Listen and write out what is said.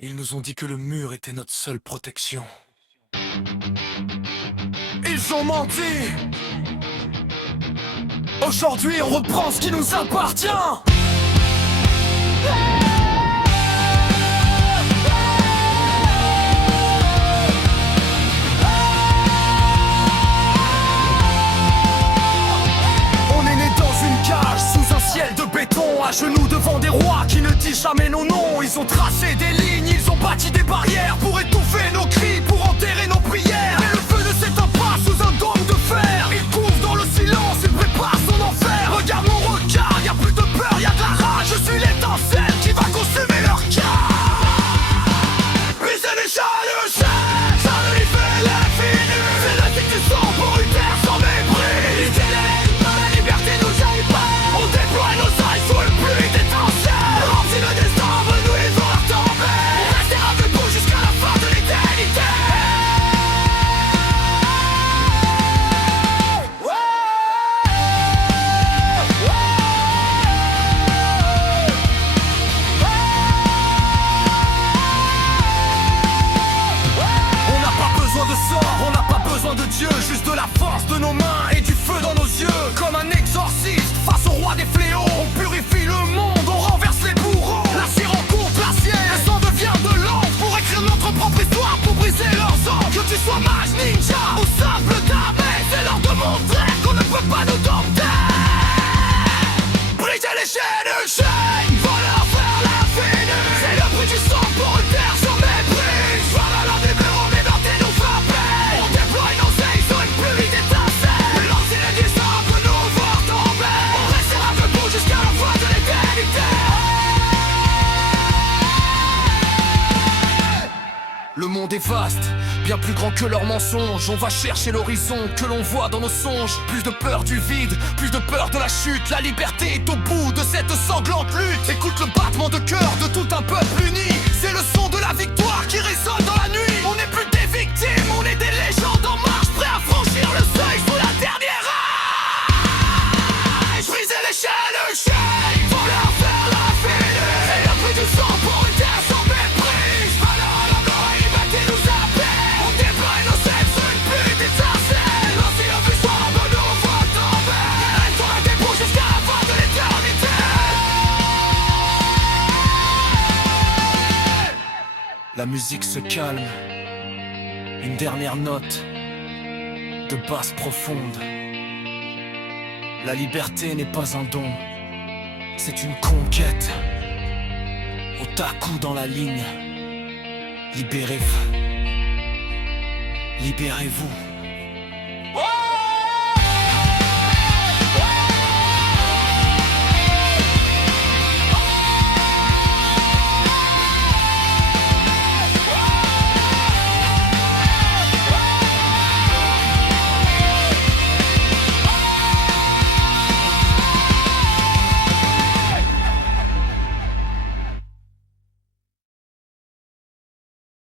Ils nous ont dit que le mur était notre seule protection. Ils ont menti. Aujourd'hui on reprend ce qui nous appartient. On est né dans une cage, sous un ciel de béton, à genoux devant des rois qui ne disent jamais nos noms. Ils ont tracé des lignes, ils ont bâti des barrières pour étouffer nos cris, pour enterrer nos prières. Mais le feu ne s'éteint pas sous un dôme de fer. Il couvre dans le silence, il prépare son enfer. Regarde mon regard, y'a plus de peur, y'a de la rage. Je suis l'étincelle qui va consumer leur cœur. Briser les chaînes, ça ne lui fait l'infini. C'est le cycle du sang pour une terre sans mépris. La liberté nous jaillit pas. On déploie nos ailes sous une pluie d'étincelles. Même si le destin veut nous y voir tomber, on restera debout jusqu'à la fin de l'éternité. On n'a pas besoin de sort, on n'a pas besoin de Dieu, juste de la force de nos mains et du feu dans nos yeux. Comme un exorciste face au roi des fléaux, on purifie le monde, on renverse les bourreaux. La cire rencontre la sienne, le sang devient de l'encre pour écrire notre propre histoire, pour briser leurs angles. Que tu sois mage, ninja ou simple dame, c'est l'heure de montrer qu'on ne peut pas nous dompter. Briser les chaînes, voleur vers l'infini. C'est le bruit du sang pour une terre sans mépris. Voilà l'un des murs, on liberté nous frapper. On déploie nos ailes sur une pluie d'étincelles. Même si le destin peut nous voir tomber, on restera debout jusqu'à la fin de l'éternité. Le monde est vaste, bien plus grand que leurs mensonges. On va chercher l'horizon que l'on voit dans nos songes. Plus de peur du vide, plus de peur de la chute. La liberté est au bout de cette sanglante lutte. Écoute le battement de cœur de tout un peuple uni. C'est le son de la victoire qui résonne dans la nuit. On n'est plus des victimes, on est des légendes en marche, prêts à franchir le seuil sous la dernière âge. Briser les chaînes, voleur vers l'infini. C'est le prix du sang pour une terre sans mépris. Alors la mort et liberté nous appellent. On déploie nos ailes sur une pluie d'étincelles. Même si le soir veut nous voir tomber, restera debout jusqu'à la fin de l'éternité. La musique se calme. Une dernière note de basse profonde. La liberté n'est pas un don, c'est une conquête. Otaku dans la ligne. Libérez-vous. Libérez-vous.